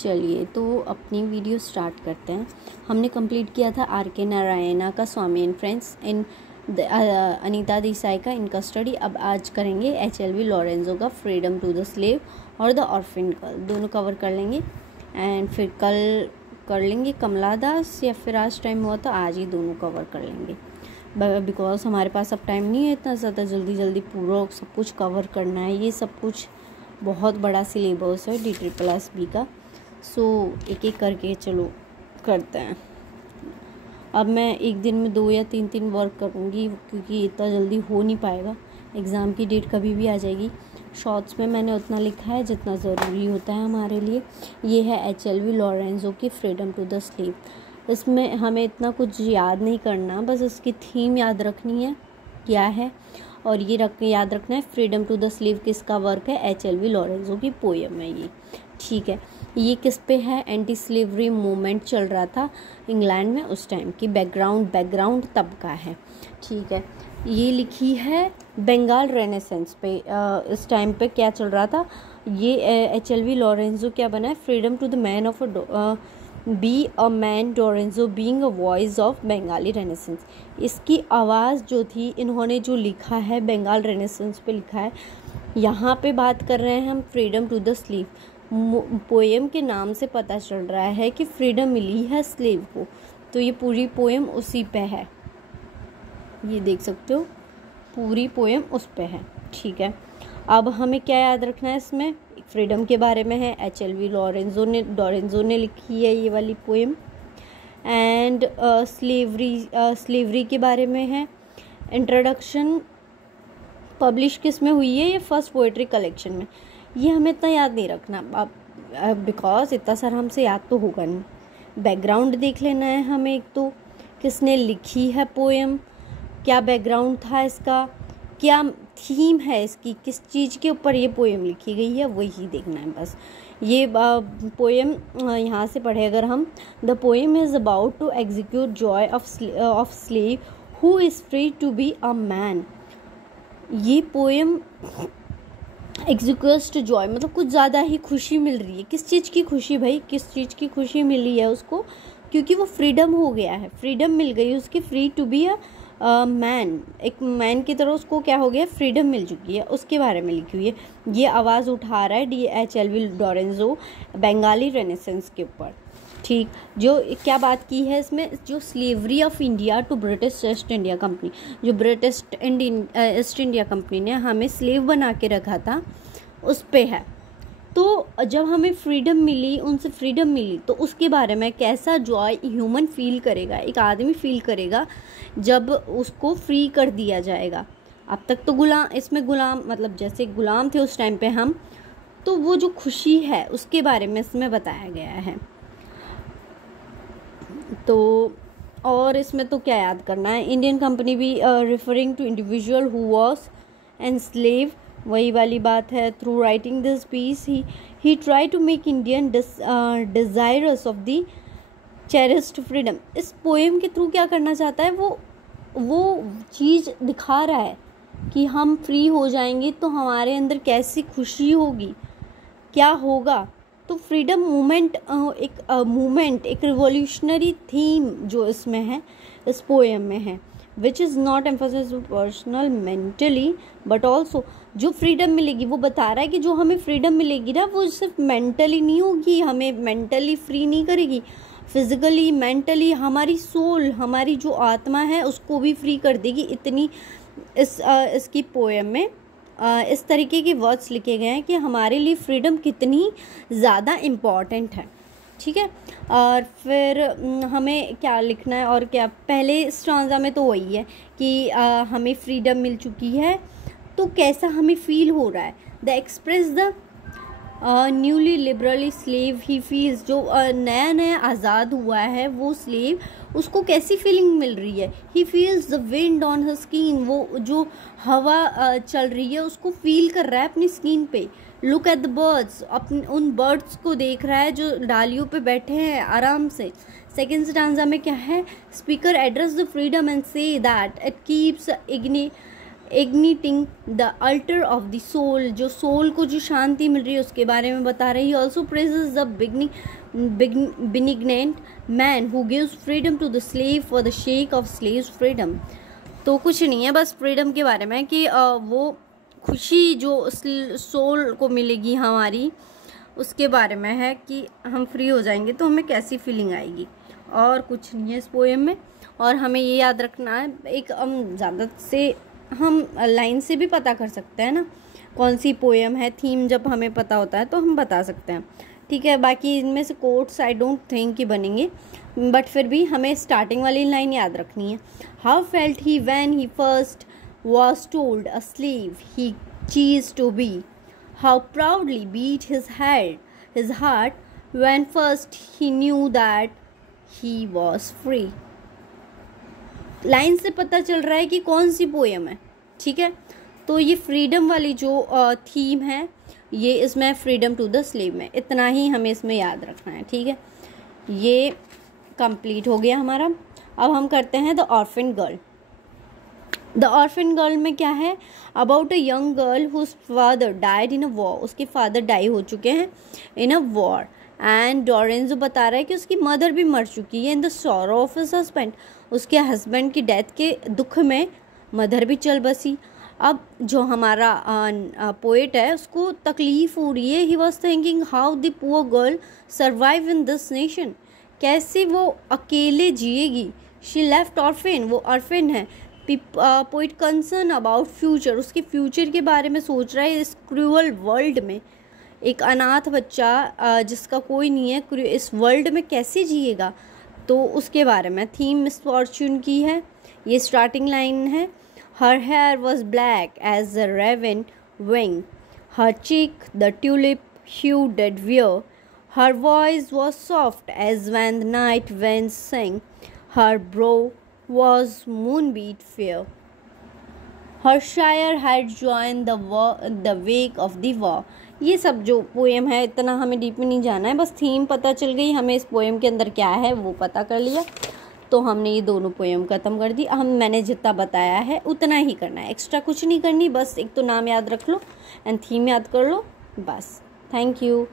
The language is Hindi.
चलिए तो अपनी वीडियो स्टार्ट करते हैं। हमने कंप्लीट किया था आर.के. नारायणा का स्वामी एंड फ्रेंड्स इन अनीता देसाई का इनका स्टडी। अब आज करेंगे H.L.V. लॉरेंजो का फ्रीडम टू द स्लेव और द ऑर्फिन गर्ल, दोनों कवर कर लेंगे। एंड फिर कल कर लेंगे कमला दास, या फिर आज टाइम हुआ तो आज ही दोनों कवर कर लेंगे, बिकॉज हमारे पास अब टाइम नहीं है इतना ज़्यादा जल्दी पूरा सब कुछ कवर करना है। ये सब कुछ बहुत बड़ा सिलेबस है DSSB का, सो एक एक करके चलो करते हैं। अब मैं एक दिन में 2 या 3 वर्क करूँगी, क्योंकि इतना जल्दी हो नहीं पाएगा। एग्ज़ाम की डेट कभी भी आ जाएगी। शॉर्ट्स में मैंने उतना लिखा है जितना ज़रूरी होता है हमारे लिए। ये है H.L.V. लॉरेंजो की फ्रीडम टू द स्लेव। इसमें हमें इतना कुछ याद नहीं करना, बस इसकी थीम याद रखनी है क्या है, और ये याद रखना है फ्रीडम टू द स्लेव किसका वर्क है, H.L.V. लॉरेंजो की पोएम है ये, ठीक है। ये किस पे है, एंटी स्लेवरी मूवमेंट चल रहा था इंग्लैंड में उस टाइम की, बैकग्राउंड तब का है, ठीक है। ये लिखी है बंगाल रेनेसेंस पे, इस टाइम पे क्या चल रहा था। ये H.L.V. लॉरेंजो क्या बना है, freedom to the man of be a man Lorenzo being a voice of Bengali renaissance. इसकी आवाज़ जो थी, इन्होंने जो लिखा है बंगाल रेनेसेंस पे लिखा है। यहाँ पे बात कर रहे हैं हम freedom to the slave. Poem के नाम से पता चल रहा है कि फ्रीडम मिली है स्लेव को, तो ये पूरी पोएम उसी पे है। ये देख सकते हो पूरी पोएम उस पे है, ठीक है। अब हमें क्या याद रखना है, इसमें फ्रीडम के बारे में है। H.L.V. लॉरेंजो ने लिखी है ये वाली पोएम। एंड स्लेवरी के बारे में है। इंट्रोडक्शन पब्लिश किस में हुई है, ये फर्स्ट पोएट्री कलेक्शन में। ये हमें इतना याद नहीं रखना बिकॉज इतना सारा हमसे याद तो होगा नहीं। बैकग्राउंड देख लेना है हमें, एक तो किसने लिखी है पोएम, क्या बैकग्राउंड था इसका, क्या थीम है इसकी, किस चीज़ के ऊपर ये पोएम लिखी गई है, वही देखना है बस। ये पोएम यहाँ से पढ़े अगर हम, the poem is about to execute joy of slave who is free to be a man. ये पोएम एग्जीक्यूट जॉय मतलब कुछ ज़्यादा ही खुशी मिल रही है। किस चीज़ की खुशी भाई, किस चीज़ की खुशी मिली है उसको, क्योंकि वो फ्रीडम हो गया है, फ्रीडम मिल गई उसकी, free to be a man, एक मैन की तरह उसको क्या हो गया, फ्रीडम मिल चुकी है, उसके बारे में लिखी हुई है। ये आवाज़ उठा रहा है H.L.V. लॉरेंजो बंगाली रेनेसेंस के ऊपर, ठीक। जो क्या बात की है इसमें, जो slavery of India to British East India company, जो ब्रिटिश ईस्ट इंडिया कंपनी ने हमें स्लेव बना के रखा था, उस पे है। तो जब हमें फ्रीडम मिली, उनसे फ्रीडम मिली, तो उसके बारे में कैसा जॉय ह्यूमन फील करेगा, एक आदमी फील करेगा जब उसको फ्री कर दिया जाएगा। अब तक तो इसमें गुलाम मतलब जैसे गुलाम थे उस टाइम पे हम, तो वो जो खुशी है उसके बारे में इसमें बताया गया है। तो और इसमें तो क्या याद करना है, इंडियन कंपनी भी referring to individual who was enslaved, वही वाली बात है। Through writing this piece he try to make Indian desirous of the cherished freedom. इस पोएम के थ्रू क्या करना चाहता है, वो चीज़ दिखा रहा है कि हम फ्री हो जाएंगे तो हमारे अंदर कैसी खुशी होगी, क्या होगा। तो फ्रीडम मूवमेंट एक रिवॉल्यूशनरी थीम जो इसमें है, इस पोएम में है, which is not emphasize personal mentally but also. जो फ्रीडम मिलेगी, वो बता रहा है कि जो हमें फ्रीडम मिलेगी ना, वो सिर्फ मेंटली नहीं होगी, हमें मेंटली फ्री नहीं करेगी, फिजिकली मेंटली हमारी सोल, हमारी जो आत्मा है उसको भी फ्री कर देगी। इतनी इसकी पोएम में इस तरीके के वर्ड्स लिखे गए हैं कि हमारे लिए फ्रीडम कितनी ज़्यादा इम्पॉर्टेंट है, ठीक है। और फिर हमें क्या लिखना है, और क्या पहले स्टांजा में तो वही है कि हमें फ्रीडम मिल चुकी है, तो कैसा हमें फील हो रहा है। The express the newly liberally slave he feels, जो नया आज़ाद हुआ है वो स्लेव, उसको कैसी फीलिंग मिल रही है। He feels the wind on her skin, वो जो हवा चल रही है उसको फील कर रहा है अपनी स्किन पे। लुक एट द बर्ड्स, अपने उन बर्ड्स को देख रहा है जो डालियों पे बैठे हैं आराम से। सेकेंड स्टांजा में क्या है, speaker address the freedom and say that it keeps igniting the altar of the soul, जो सोल को जो शांति मिल रही है उसके बारे में बता रही है। Also praises the benignant man who gives freedom to the slave for the sake of slaves freedom. तो कुछ नहीं है, बस फ्रीडम के बारे में कि वो खुशी जो सोल को मिलेगी हमारी, उसके बारे में है कि हम फ्री हो जाएंगे तो हमें कैसी फीलिंग आएगी, और कुछ नहीं है इस पोएम में। और हमें ये याद रखना है, एक ज़्यादा से हम लाइन से भी पता कर सकते हैं ना कौन सी पोएम है। थीम जब हमें पता होता है तो हम बता सकते हैं, ठीक है। बाकी इनमें से कोट्स आई डोंट थिंक कि बनेंगे, बट फिर भी हमें स्टार्टिंग वाली लाइन याद रखनी है। How felt he when he first was told a slave he chose to be, how proudly beat his heart when first he knew that he was free। Line से पता चल रहा है कि कौन सी पोएम है, ठीक है। तो ये फ्रीडम वाली जो थीम है, ये इसमें फ्रीडम टू द स्लेव में, इतना ही हमें इसमें याद रखना है, ठीक है। ये कंप्लीट हो गया हमारा। अब हम करते हैं the orphan girl. The orphan girl में क्या है, about a young girl whose father died in a war, उसके फादर डाई हो चुके हैं इन अ वॉर, एंड डोरेंजो बता रहा है कि उसकी मदर भी मर चुकी है in the sorrow of his husband, उसके हस्बैंड की डेथ के दुख में मदर भी चल बसी। अब जो हमारा पोएट है उसको तकलीफ़ हो रही है। He was thinking how the poor girl survive in this nation, कैसे वो अकेले जिएगी। शी लेफ्ट ऑर्फन, वो ऑर्फन है। पोइट कंसर्न अबाउट फ्यूचर, उसके फ्यूचर के बारे में सोच रहा है इस क्रूअल वर्ल्ड में। एक अनाथ बच्चा जिसका कोई नहीं है इस वर्ल्ड में कैसे जिएगा, तो उसके बारे में। थीम मिसफॉर्चून की है, ये स्टार्टिंग लाइन है। Her hair was black as the raven wing, her cheek the tulip hue did wear, her voice was soft as when the night winds sing, her brow was moonbeat fair, her shire had joined the wake of the war। ये सब जो पोएम है, इतना हमें डीप में नहीं जाना है, बस थीम पता चल गई हमें इस पोएम के अंदर क्या है वो पता कर लिया, तो हमने ये दोनों पोएम ख़त्म कर दी। मैंने जितना बताया है उतना ही करना है, एक्स्ट्रा कुछ नहीं करनी, बस एक तो नाम याद रख लो एंड थीम याद कर लो, बस। Thank you.